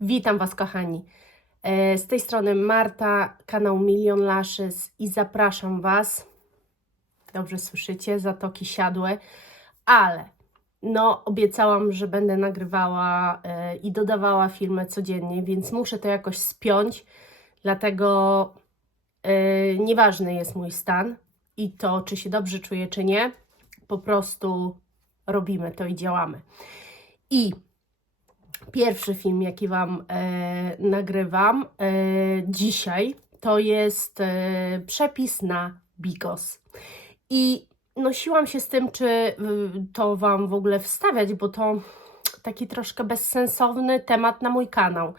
Witam Was, kochani. E, Z tej strony Marta, kanał Milion Lashes i zapraszam Was. Dobrze słyszycie, zatoki siadłe, ale no, obiecałam, że będę nagrywała e, i dodawała filmy codziennie, więc muszę to jakoś spiąć. Dlatego e, nieważny jest mój stan i to, czy się dobrze czuję, czy nie. Po prostu robimy to i działamy. I Pierwszy film, jaki Wam e, nagrywam e, dzisiaj, to jest e, przepis na bigos. I nosiłam się z tym, czy to Wam w ogóle wstawiać, bo to taki troszkę bezsensowny temat na mój kanał.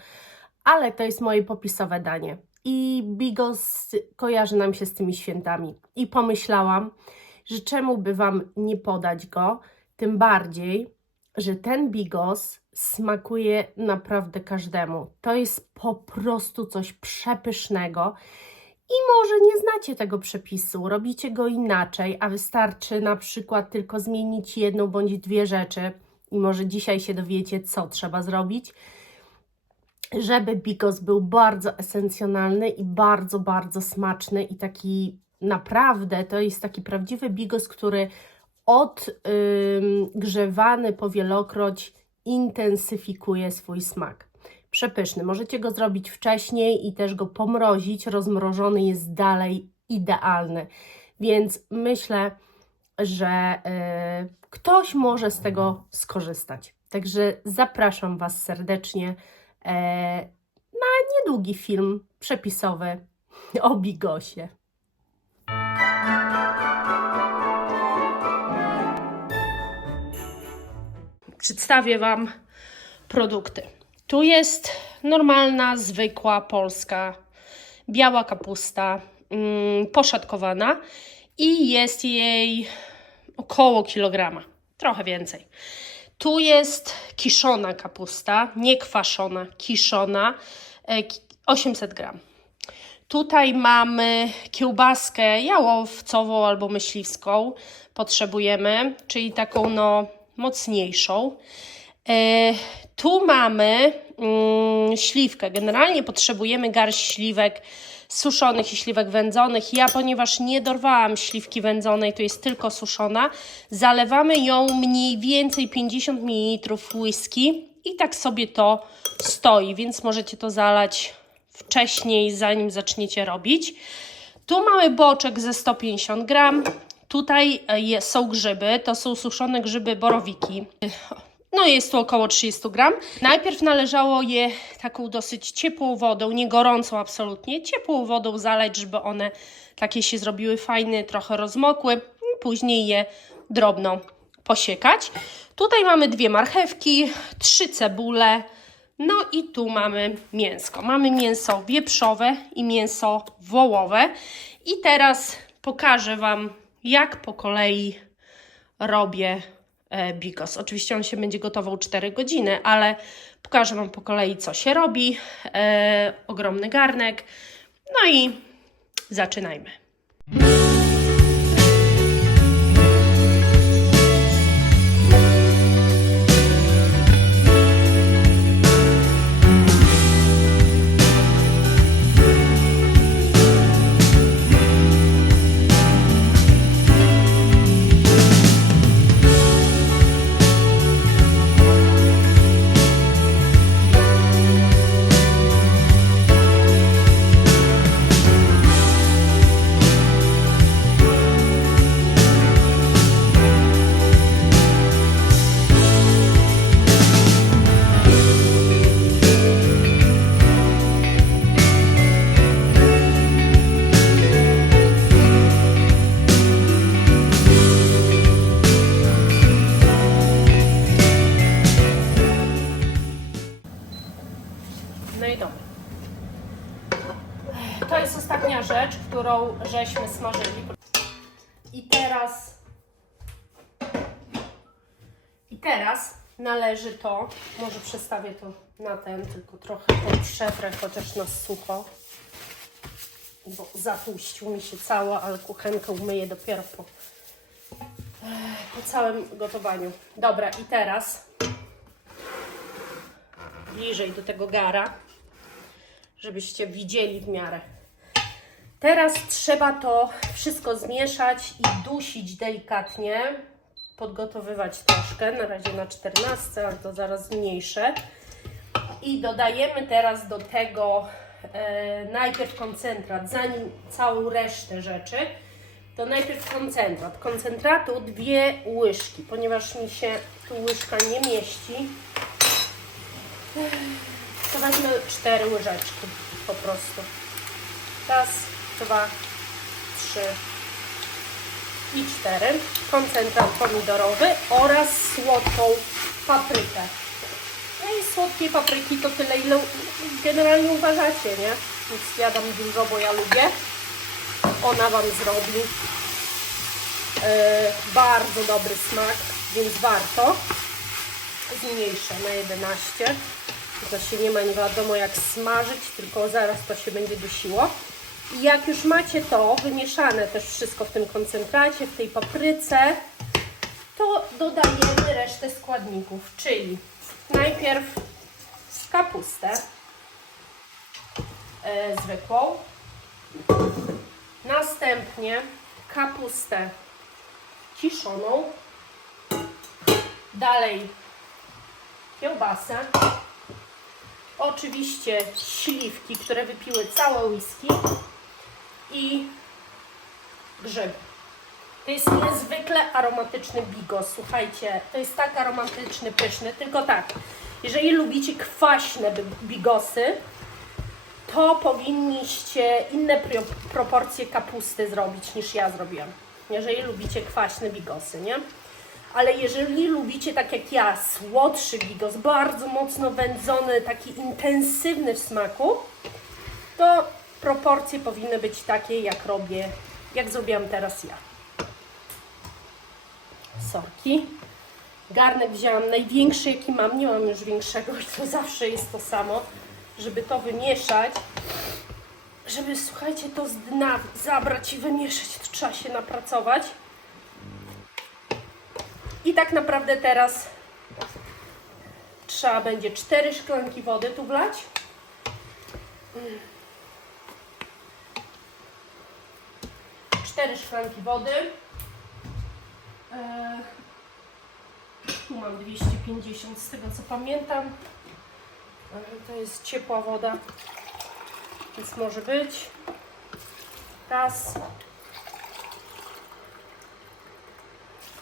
Ale to jest moje popisowe danie. I bigos kojarzy nam się z tymi świętami. I pomyślałam, że czemu by Wam nie podać go, tym bardziej, że ten bigos smakuje naprawdę każdemu. To jest po prostu coś przepysznego. I może nie znacie tego przepisu, robicie go inaczej, a wystarczy na przykład tylko zmienić jedną bądź dwie rzeczy. I może dzisiaj się dowiecie, co trzeba zrobić, żeby bigos był bardzo esencjonalny i bardzo, bardzo smaczny i taki naprawdę, to jest taki prawdziwy bigos, który odgrzewany powielokroć intensyfikuje swój smak. Przepyszny. Możecie go zrobić wcześniej i też go pomrozić. Rozmrożony jest dalej idealny. Więc myślę, że y, ktoś może z tego skorzystać. Także zapraszam Was serdecznie e, na niedługi film przepisowy o bigosie. Przedstawię Wam produkty. Tu jest normalna, zwykła, polska, biała kapusta, mm, poszatkowana i jest jej około kilograma, trochę więcej. Tu jest kiszona kapusta, nie kwaszona, kiszona, e, ki- 800 gram. Tutaj mamy kiełbaskę jałowcową albo myśliwską, potrzebujemy, czyli taką no mocniejszą. E, tu mamy mm, śliwkę. Generalnie potrzebujemy garść śliwek suszonych i śliwek wędzonych. Ja, ponieważ nie dorwałam śliwki wędzonej, to jest tylko suszona, zalewamy ją mniej więcej 50 ml whisky i tak sobie to stoi, więc możecie to zalać wcześniej, zanim zaczniecie robić. Tu mamy boczek ze 150 gram. Tutaj e, są grzyby, to są suszone grzyby borowiki. No jest tu około 30 gram. Najpierw należało je taką dosyć ciepłą wodą, nie gorącą absolutnie, ciepłą wodą zalać, żeby one takie się zrobiły fajne, trochę rozmokły. Później je drobno posiekać. Tutaj mamy dwie marchewki, trzy cebule, no i tu mamy mięsko. Mamy mięso wieprzowe i mięso wołowe. I teraz pokażę Wam, jak po kolei robię e, bigos. Oczywiście on się będzie gotował 4 godziny, ale pokażę Wam po kolei, co się robi. E, ogromny garnek. No i zaczynajmy. Żeśmy smażyli. I teraz. I teraz należy to. Może przestawię to na ten, tylko trochę przetrę, chociaż na sucho. Bo zatłuścił mi się cała, ale kuchenkę umyję dopiero po, po całym gotowaniu. Dobra, i teraz bliżej do tego gara, żebyście widzieli w miarę. Teraz trzeba to wszystko zmieszać i dusić delikatnie, podgotowywać troszkę, na razie na 14, ale to zaraz zmniejszę. I dodajemy teraz do tego e, najpierw koncentrat, zanim całą resztę rzeczy, to najpierw koncentrat. Koncentratu dwie łyżki, ponieważ mi się tu łyżka nie mieści, to wezmę cztery łyżeczki po prostu. Raz, dwa, trzy i cztery. Koncentrat pomidorowy oraz słodką paprykę. No i słodkiej papryki to tyle, ile generalnie uważacie, nie? Więc jadam dużo, bo ja lubię. Ona Wam zrobi e, bardzo dobry smak, więc warto. Zmniejszę na 11. To się nie ma nie wiadomo jak smażyć, tylko zaraz to się będzie dusiło. Jak już macie to wymieszane też wszystko w tym koncentracie, w tej papryce, to dodajemy resztę składników, czyli najpierw kapustę e, zwykłą, następnie kapustę kiszoną, dalej kiełbasę, oczywiście śliwki, które wypiły całe whisky i grzyby. To jest niezwykle aromatyczny bigos. Słuchajcie, to jest tak aromatyczny, pyszny. Tylko tak, jeżeli lubicie kwaśne bi- bigosy, to powinniście inne pro- proporcje kapusty zrobić niż ja zrobiłam. Jeżeli lubicie kwaśne bigosy, nie? Ale jeżeli lubicie, tak jak ja, słodszy bigos, bardzo mocno wędzony, taki intensywny w smaku, to proporcje powinny być takie, jak robię, jak zrobiłam teraz ja. Sorki. Garnek wzięłam największy, jaki mam. Nie mam już większego i to zawsze jest to samo, żeby to wymieszać. Żeby, słuchajcie, to z dna zabrać i wymieszać, to trzeba się napracować. I tak naprawdę teraz trzeba będzie cztery szklanki wody tu wlać. Cztery szklanki wody. Tu mam 250 z tego co pamiętam. To jest ciepła woda, więc może być. Raz.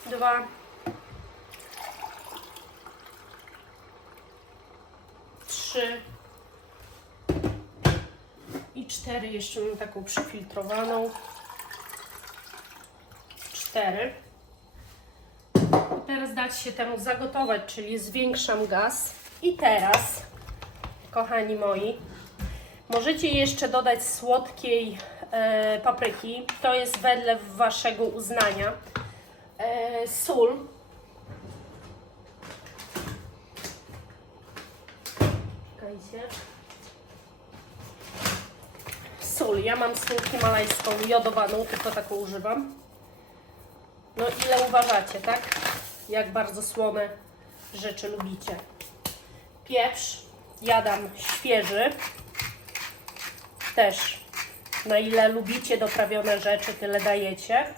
Dwa. Trzy. I cztery. Jeszcze mam taką przyfiltrowaną. Cztery. I teraz dać się temu zagotować, czyli zwiększam gaz. I teraz, kochani moi, możecie jeszcze dodać słodkiej e, papryki. To jest wedle waszego uznania. E, sól. Czekajcie. Sól. Ja mam sól himalajską jodowaną, tylko taką używam. No ile uważacie, tak? Jak bardzo słone rzeczy lubicie. Pieprz jadam świeży. Też na ile lubicie doprawione rzeczy, tyle dajecie.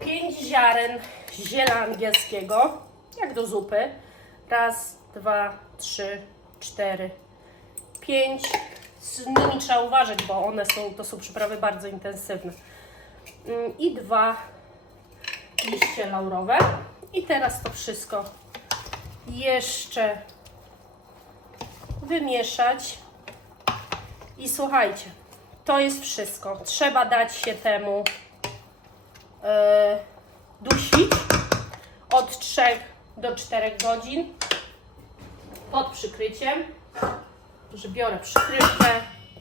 5 ziaren ziela angielskiego, jak do zupy. Raz, dwa, trzy, cztery, pięć. Z nimi trzeba uważać, bo one są, to są przyprawy bardzo intensywne. Mm, I dwa liście laurowe. I teraz to wszystko jeszcze wymieszać. I słuchajcie, to jest wszystko. Trzeba dać się temu e, dusić od 3 do 4 godzin pod przykryciem. Że biorę przykrywkę,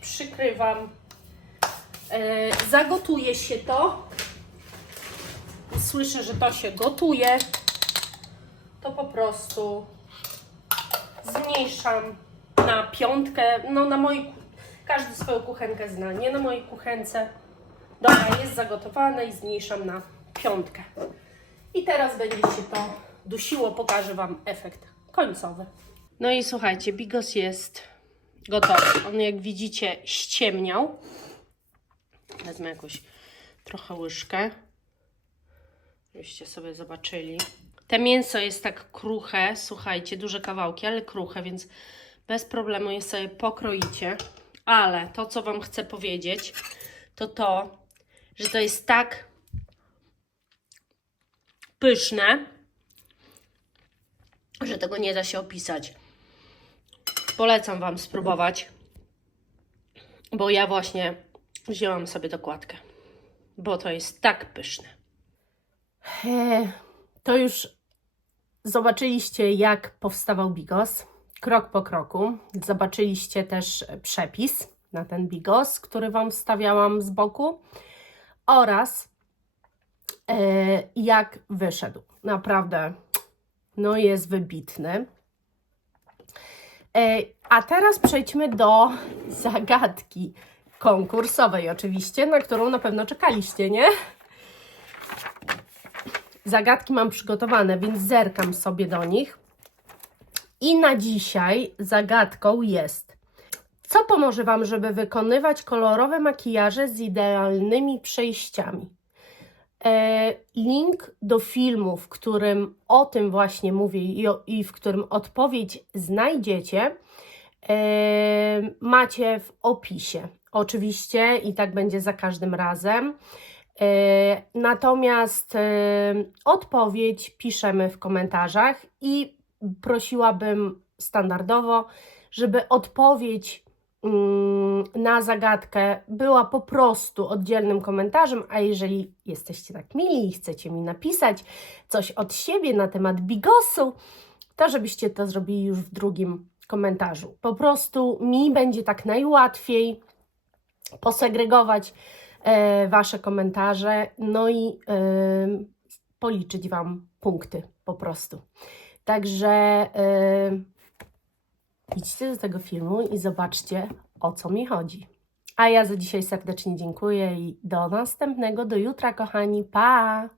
przykrywam. E, zagotuje się to. Słyszę, że to się gotuje. To po prostu zmniejszam na piątkę. No na mojej, każdy swoją kuchenkę zna, nie na mojej kuchence. Dobra, jest zagotowane i zmniejszam na piątkę. I teraz będzie się to dusiło, pokażę Wam efekt końcowy. No i słuchajcie, bigos jest gotowy. On jak widzicie ściemniał. Wezmę jakąś trochę łyżkę, żebyście sobie zobaczyli. Te mięso jest tak kruche, słuchajcie, duże kawałki, ale kruche, więc bez problemu je sobie pokroicie. Ale to, co Wam chcę powiedzieć, to to, że to jest tak pyszne, że tego nie da się opisać. Polecam Wam spróbować, bo ja właśnie wzięłam sobie dokładkę, bo to jest tak pyszne. To już zobaczyliście, jak powstawał bigos, krok po kroku. Zobaczyliście też przepis na ten bigos, który Wam wstawiałam z boku oraz e, jak wyszedł. Naprawdę, no jest wybitny. E, A teraz przejdźmy do zagadki konkursowej, oczywiście, na którą na pewno czekaliście, nie? Zagadki mam przygotowane, więc zerkam sobie do nich. I na dzisiaj zagadką jest: co pomoże Wam, żeby wykonywać kolorowe makijaże z idealnymi przejściami? E, link do filmu, w którym o tym właśnie mówię i, w którym odpowiedź znajdziecie, e, macie w opisie. Oczywiście i tak będzie za każdym razem. E, Natomiast e, odpowiedź piszemy w komentarzach i prosiłabym standardowo, żeby odpowiedź mm, na zagadkę była po prostu oddzielnym komentarzem, a jeżeli jesteście tak mili i chcecie mi napisać coś od siebie na temat bigosu, to żebyście to zrobili już w drugim komentarzu. Po prostu mi będzie tak najłatwiej posegregować e, Wasze komentarze, no i e, policzyć Wam punkty po prostu. Także e, idźcie do tego filmu i zobaczcie, o co mi chodzi. A ja za dzisiaj serdecznie dziękuję i do następnego, do jutra, kochani. Pa!